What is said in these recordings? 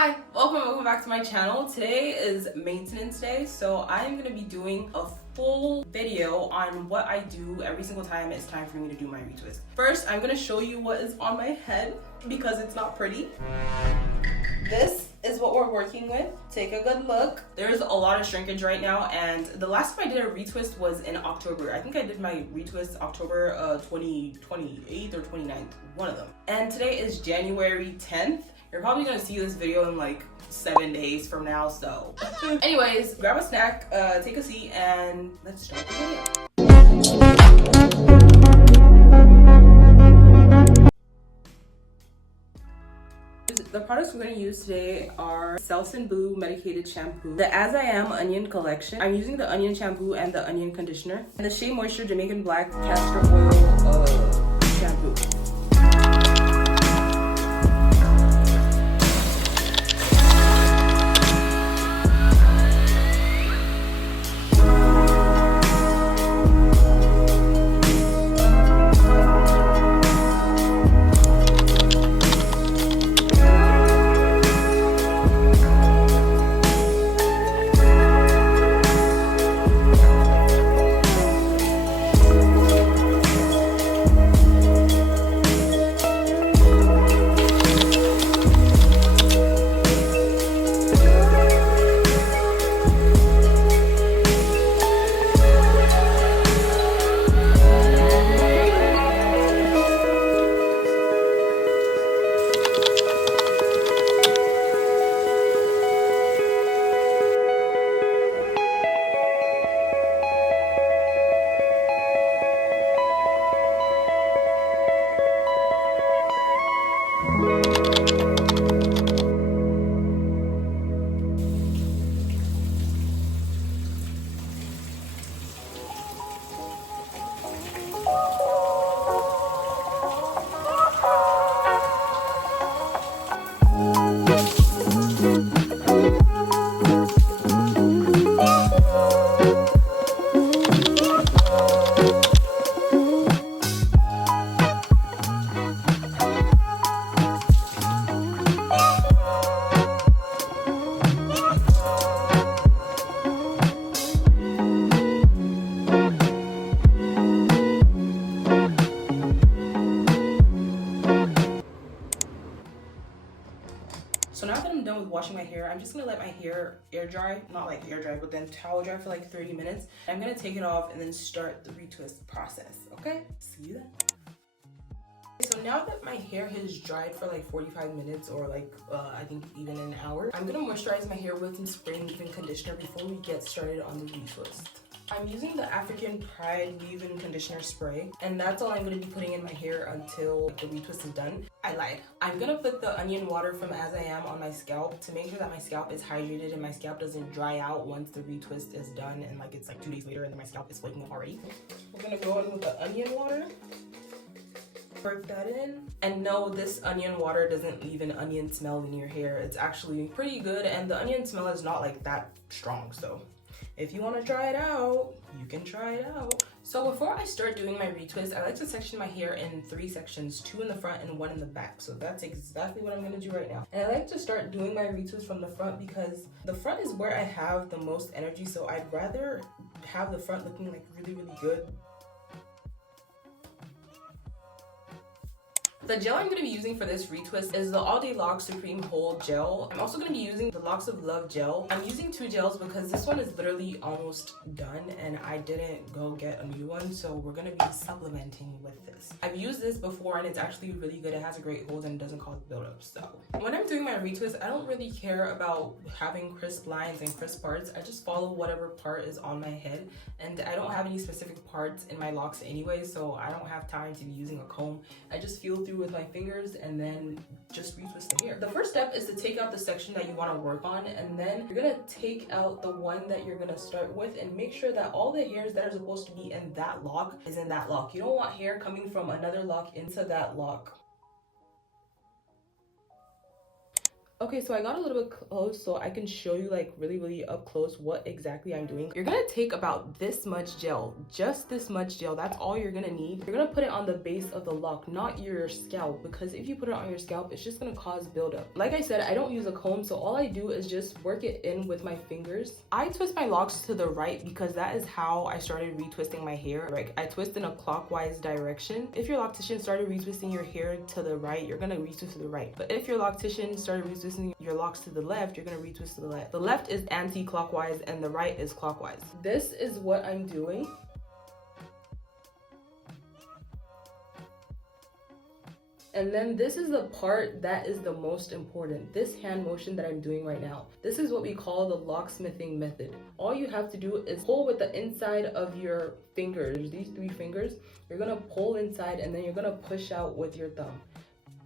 Hi, welcome back to my channel. Today is maintenance day, so I'm gonna be doing a full video on what I do every single time it's time for me to do my retwist. First, I'm gonna show you what is on my head because it's not pretty. This is what we're working with. Take a good look. There's a lot of shrinkage right now, and the last time I did a retwist was in October. I think I did my retwist October 28th or 29th, one of them. And today is January 10th. You're probably gonna see this video in like 7 days from now, so. Anyways, grab a snack, take a seat, and let's start the video. The products we're going to use today are Selsun Blue Medicated Shampoo, the As I Am Onion Collection. I'm using the onion shampoo and the onion conditioner, and the Shea Moisture Jamaican Black Castor Oil Shampoo. So now that I'm done with washing my hair, I'm just gonna let my hair air dry, not like air dry, but then towel dry for like 30 minutes. I'm gonna take it off and then start the retwist process, okay? See you then. So now that my hair has dried for like 45 minutes or like I think even an hour, I'm gonna moisturize my hair with some spray leave-in conditioner before we get started on the retwist. I'm using the African Pride leave-in conditioner spray, and that's all I'm going to be putting in my hair until the retwist is done. I lied. I'm going to put the onion water from As I Am on my scalp to make sure that my scalp is hydrated and my scalp doesn't dry out once the retwist is done and like it's like 2 days later and then my scalp is flaking up already. We're going to go in with the onion water. Work that in. And no, this onion water doesn't leave an onion smell in your hair. It's actually pretty good, and the onion smell is not like that strong, so if you want to try it out, you can try it out. So before I start doing my retwist, I like to section my hair in 3 sections, 2 in the front and 1 in the back. So that's exactly what I'm going to do right now. And I like to start doing my retwist from the front because the front is where I have the most energy. So I'd rather have the front looking like really, really good. The gel I'm going to be using for this retwist is the AllDay Locks Supreme Hold Gel. I'm also going to be using the Locs of Love Gel. I'm using 2 gels because this one is literally almost done and I didn't go get a new one, so we're going to be supplementing with this. I've used this before and it's actually really good. It has a great hold and it doesn't cause buildup. So when I'm doing my retwist, I don't really care about having crisp lines and crisp parts. I just follow whatever part is on my head, and I don't have any specific parts in my locks anyway, so I don't have time to be using a comb. I just feel through with my fingers and then just retwist the hair. The first step is to take out the section that you want to work on, and then you're gonna take out the one that you're gonna start with and make sure that all the hairs that are supposed to be in that lock is in that lock. You don't want hair coming from another lock into that lock. Okay, so I got a little bit close so I can show you like really up close what exactly I'm doing. You're gonna take about this much gel, just this much gel. That's all you're gonna need. You're gonna put it on the base of the lock, not your scalp, because if you put it on your scalp, it's just gonna cause buildup. Like I said, I don't use a comb, so all I do is just work it in with my fingers. I twist my locks to the right because that is how I started retwisting my hair. Like I twist in a clockwise direction. If your loctician started retwisting your hair to the right, you're gonna retwist to the right. But if your loctician started retwisting your locks to the left, you're gonna retwist to the left. The left is anti-clockwise and the right is clockwise. This is what I'm doing. And then this is the part that is the most important. This hand motion that I'm doing right now. This is what we call the locksmithing method. All you have to do is pull with the inside of your fingers, these 3 fingers. You're gonna pull inside and then you're gonna push out with your thumb.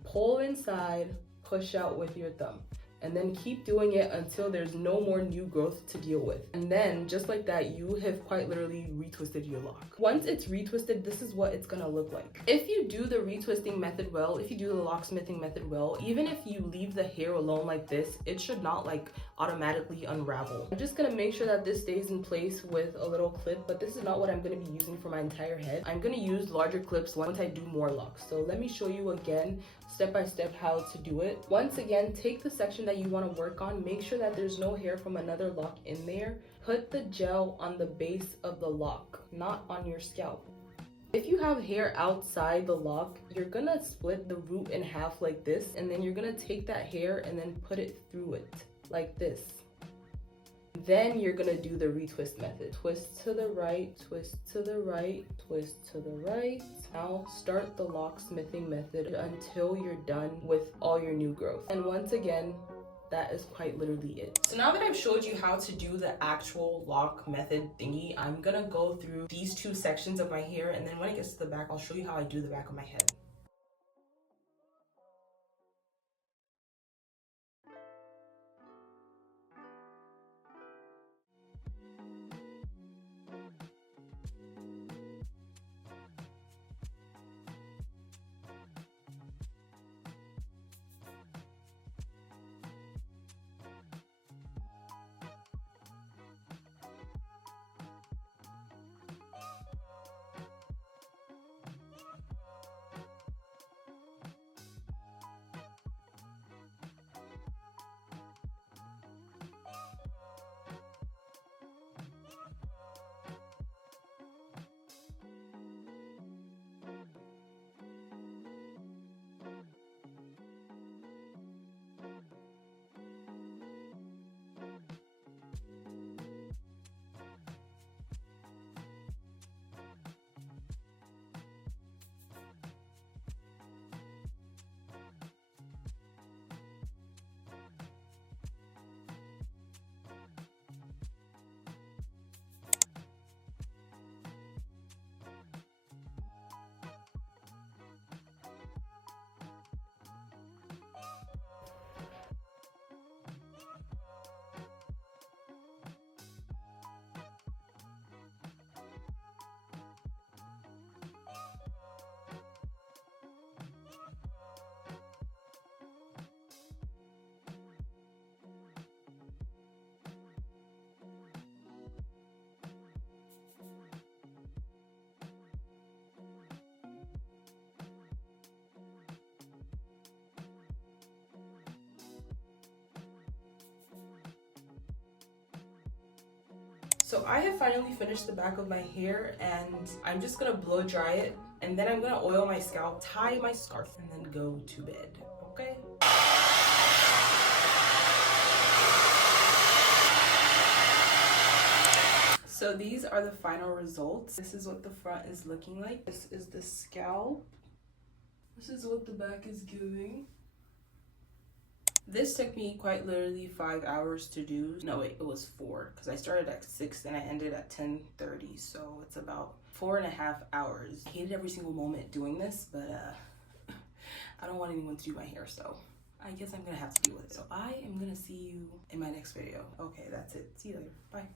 Pull inside, push out with your thumb, and then keep doing it until there's no more new growth to deal with. And then just like that, you have quite literally retwisted your lock. Once it's retwisted, this is what it's gonna look like. If you do the retwisting method well, if you do the locksmithing method well, even if you leave the hair alone like this, it should not like automatically unravel. I'm just gonna make sure that this stays in place with a little clip, but this is not what I'm gonna be using for my entire head. I'm gonna use larger clips once I do more locks. So let me show you again step by step how to do it. Once again, take the section that you want to work on, make sure that there's no hair from another lock in there. Put the gel on the base of the lock, not on your scalp. If you have hair outside the lock, you're gonna split the root in half like this, and then you're gonna take that hair and then put it through it like this. Then you're gonna do the retwist method. Twist to the right, twist to the right, twist to the right. Now start the locksmithing method until you're done with all your new growth. And once again, that is quite literally it. So now that I've showed you how to do the actual lock method thingy, I'm gonna go through these 2 sections of my hair, and then when it gets to the back, I'll show you how I do the back of my head. So I have finally finished the back of my hair, and I'm just gonna blow dry it, and then I'm gonna oil my scalp, tie my scarf, and then go to bed, okay? So these are the final results. This is what the front is looking like. This is the scalp. This is what the back is giving. This took me quite literally 5 hours to do. No, wait, it was 4, because I started at 6 and I ended at 10:30, so it's about 4.5 hours. I hated every single moment doing this, but I don't want anyone to do my hair, so I guess I'm gonna have to deal with it. So I am gonna see you in my next video. Okay, that's it. See you later. Bye.